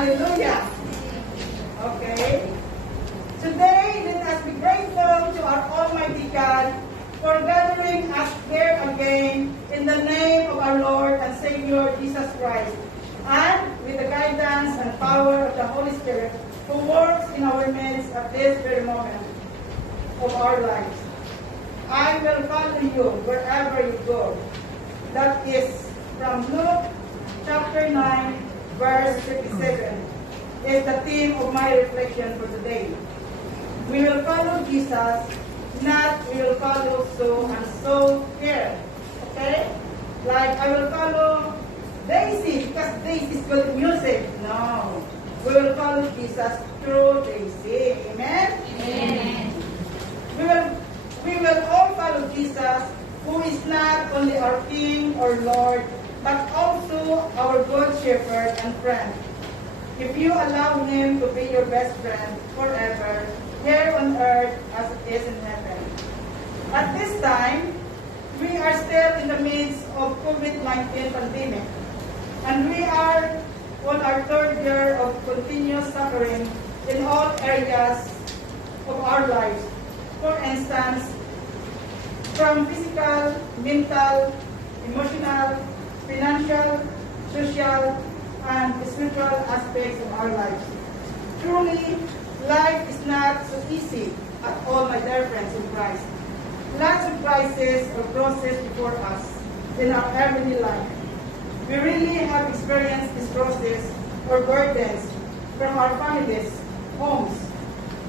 Hallelujah. Okay. Today, let us be grateful to our Almighty God for gathering us here again in the name of our Lord and Savior Jesus Christ, and with the guidance and power of the Holy Spirit who works in our midst at this very moment of our lives. I will follow you wherever you go. That is from Luke chapter 9, verse 57, is the theme of my reflection for today. We will follow Jesus, not we will follow so and so here. Okay? Like I will follow Daisy because Daisy is good music. No. We will follow Jesus through Daisy. Amen? Amen. We will all follow Jesus, who is not only our King or Lord, but also our good shepherd and friend. If you allow Him to be your best friend forever, here on earth as it is in heaven. At this time, we are still in the midst of COVID-19 pandemic, and we are on our third year of continuous suffering in all areas of our lives. For instance, from physical, mental, emotional, financial, social, and spiritual aspects of our lives. Truly, life is not so easy at all, my dear friends in Christ. Lots of crises or crosses before us in our everyday life. We really have experienced these crosses or burdens from our families, homes,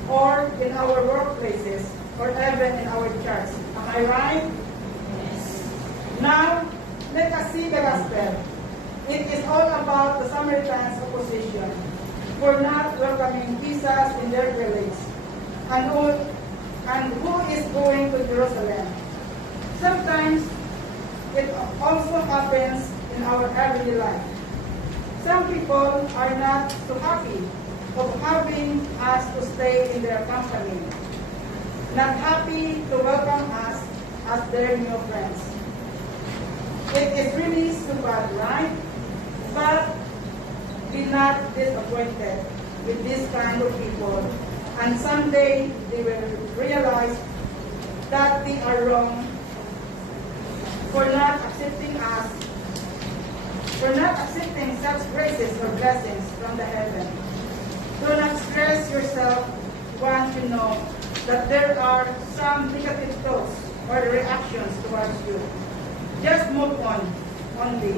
or in our workplaces, or even in our church. Am I right? Yes. Now, let us see the gospel. It is all about the Samaritans' opposition for not welcoming Jesus in their village, and who is going to Jerusalem. Sometimes it also happens in our everyday life. Some people are not so happy of having us to stay in their company, not happy to welcome us as their new friends. It is really so bad, right? But be not disappointed with this kind of people, and someday they will realize that they are wrong for not accepting us, for not accepting such graces or blessings from the heaven. Do not stress yourself once you know that there are some negative thoughts or reactions towards you. Just move on only,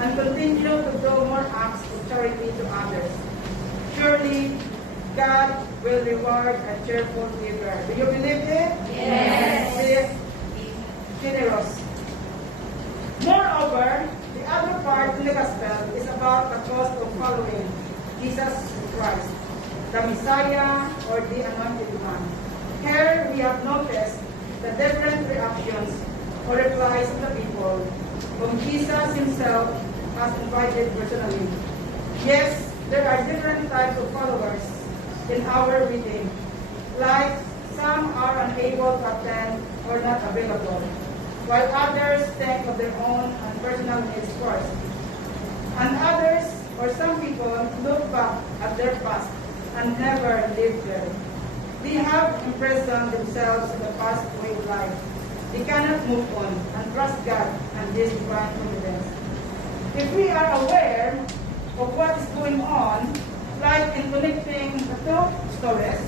and continue to do more acts of charity to others. Surely, God will reward a cheerful giver. Do you believe it? Yes. Be generous. Moreover, the other part in the gospel is about the cost of following Jesus Christ, the Messiah or the Anointed One. Here we have noticed the different reactions or replies of the people whom Jesus himself has invited personally. Yes, there are different types of followers in our reading. Like some are unable to attend or not available, while others think of their own and personal needs first. And others, or some people, look back at their past and never lived there. They have imprisoned themselves in the past way of life. They cannot move on and trust God and His divine providence. If we are aware of what is going on, like in connecting the two stories,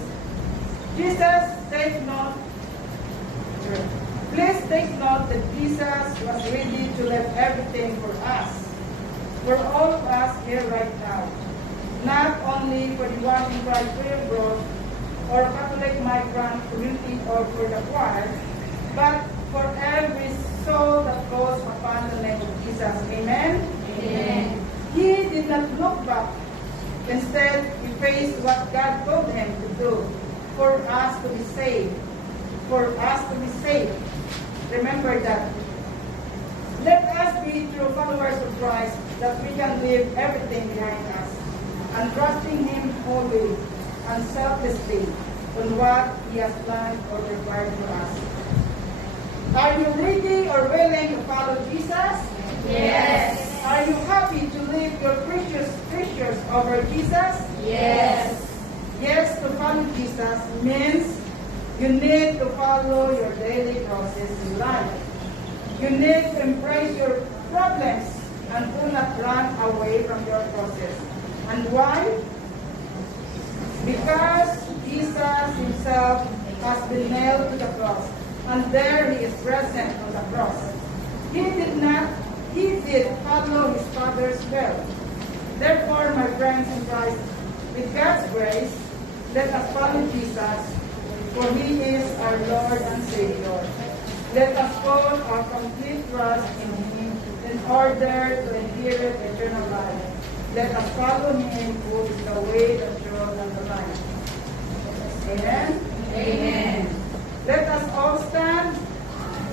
Jesus takes note. Please take note that Jesus was ready to leave everything for us, for all of us here right now. Not only for the one in Christ abroad, or Catholic migrant community, or for the choir, but for every soul that calls upon the name of Jesus. Amen? Amen. He did not look back. Instead, he faced what God told him to do for us to be saved. For us to be saved. Remember that. Let us be true followers of Christ, that we can leave everything behind us and trusting Him wholly and selflessly on what He has planned or prepared for us. Are you ready or willing to follow Jesus? Yes. Are you happy to live your precious treasures over Jesus? Yes. Yes, to follow Jesus means you need to follow your daily process in life. You need to embrace your problems and do not run away from your process. And why? Because Jesus himself has been nailed to the cross, and there he is present on the cross. He did follow his Father's will. Therefore, my friends in Christ, with God's grace, let us follow Jesus, for he is our Lord and Savior. Let us put our complete trust in him in order to inherit eternal life. Let us follow him who is the way, the truth, and the life. Amen? Amen. Let us all stand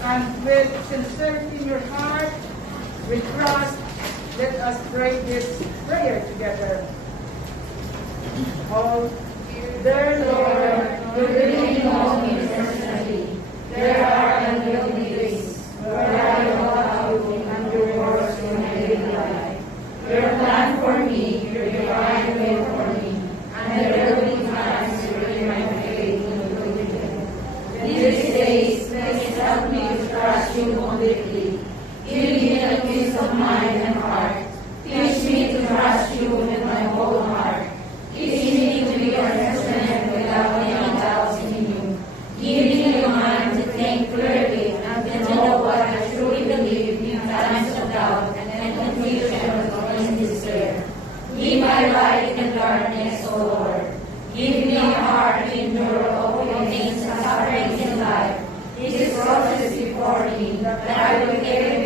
and with sincerity in your heart, with trust, let us pray this prayer together. All, dear Lord, You really know me personally. There are unwieldy days where I know about you and your works in my daily life. Your plan for me, your divine will for me, and there will be times to bring my faith in you. These days, please help me to trust you completely. Give me the peace of mind and heart. Teach me to trust you with my whole heart. Teach me to be your instrument without any doubts in you. Give me the mind to think clearly and to know what I truly believe in times of doubt and confusion or in despair. Be my light in darkness, O Lord. Give me a heart to endure all pains and sufferings in life. This process before me, that I will carry